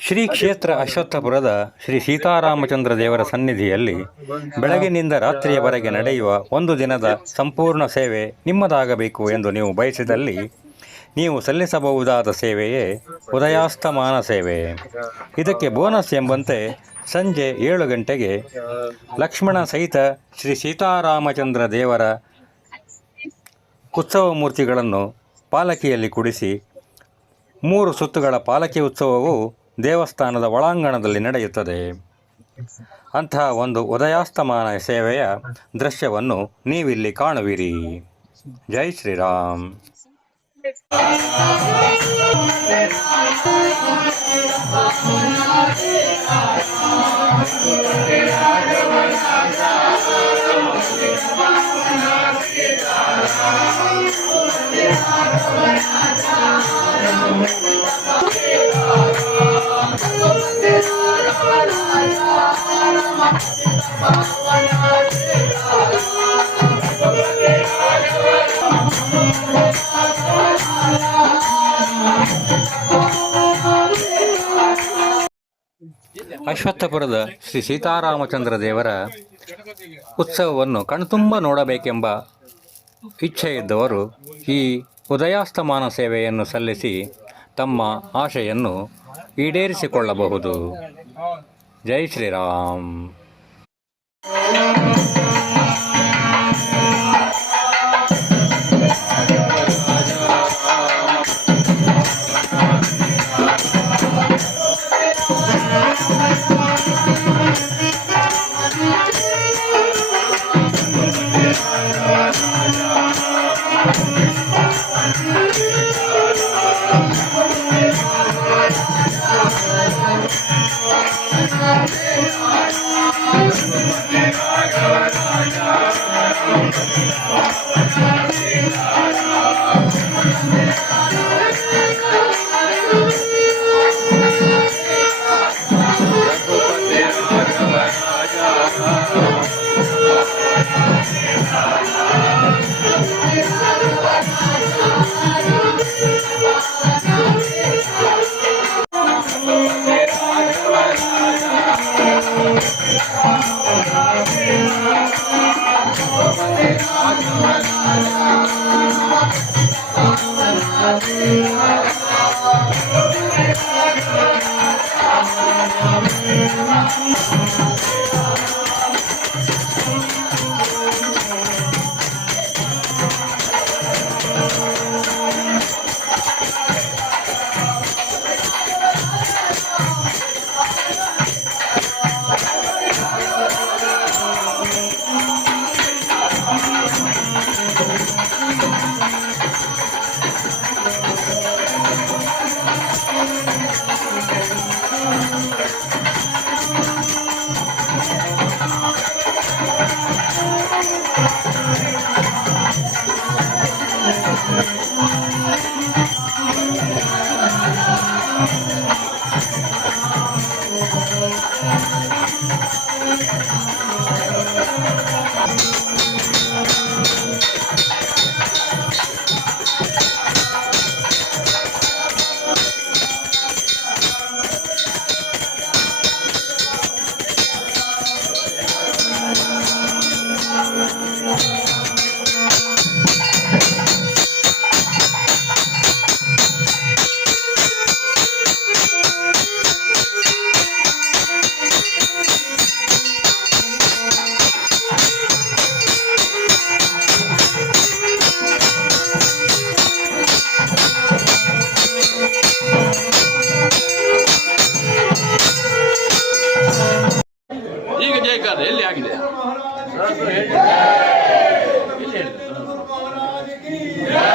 ಶ್ರೀ ಕ್ಷೇತ್ರ ಅಶ್ವತ್ಥಪುರದ ಶ್ರೀ ಸೀತಾರಾಮಚಂದ್ರ ದೇವರ ಸನ್ನಿಧಿಯಲ್ಲಿ ಬೆಳಗಿನಿಂದ ರಾತ್ರಿಯವರೆಗೆ ನಡೆಯುವ ಒಂದು ದಿನದ ಸಂಪೂರ್ಣ ಸೇವೆ ನಿಮ್ಮದಾಗಬೇಕು ಎಂದು ನೀವು ಬಯಸಿದಲ್ಲಿ ನೀವು ಸಲ್ಲಿಸಬಹುದಾದ ಸೇವೆಯೇ ಉದಯಾಸ್ತಮಾನ ಸೇವೆ. ಇದಕ್ಕೆ ಬೋನಸ್ ಎಂಬಂತೆ ಸಂಜೆ 7 ಗಂಟೆಗೆ ಲಕ್ಷ್ಮಣ ಸಹಿತ ಶ್ರೀ ಸೀತಾರಾಮಚಂದ್ರ ದೇವರ ಉತ್ಸವ ಮೂರ್ತಿಗಳನ್ನು ಪಾಲಕಿಯಲ್ಲಿ ಕುಡಿಸಿ 3 ಸುತ್ತುಗಳ ಪಾಲಕಿ ಉತ್ಸವವು ದೇವಸ್ಥಾನದ ಒಳಾಂಗಣದಲ್ಲಿ ನಡೆಯುತ್ತದೆ. ಅಂತಹ ಒಂದು ಉದಯಾಸ್ತಮಾನ ಸೇವೆಯ ದೃಶ್ಯವನ್ನು ನೀವಿಲ್ಲಿ ಕಾಣುವಿರಿ. ಜೈ ಶ್ರೀರಾಮ್. ಅಶ್ವತ್ಥಪುರದ ಶ್ರೀ ಸೀತಾರಾಮಚಂದ್ರ ದೇವರ ಉತ್ಸವವನ್ನು ಕಣ್ತುಂಬ ನೋಡಬೇಕೆಂಬ ಇಚ್ಛೆ ಇದ್ದವರು ಈ ಉದಯಾಸ್ತಮಾನ ಸೇವೆಯನ್ನು ಸಲ್ಲಿಸಿ ತಮ್ಮ ಆಶೆಯನ್ನು ಈಡೇರಿಸಿಕೊಳ್ಳಬಹುದು. ಜೈ ಶ್ರೀರಾಮ್. ಈಗ ಜಯಕಾರ ಎಲ್ಲಿ ಆಗಿದೆ? Yeah.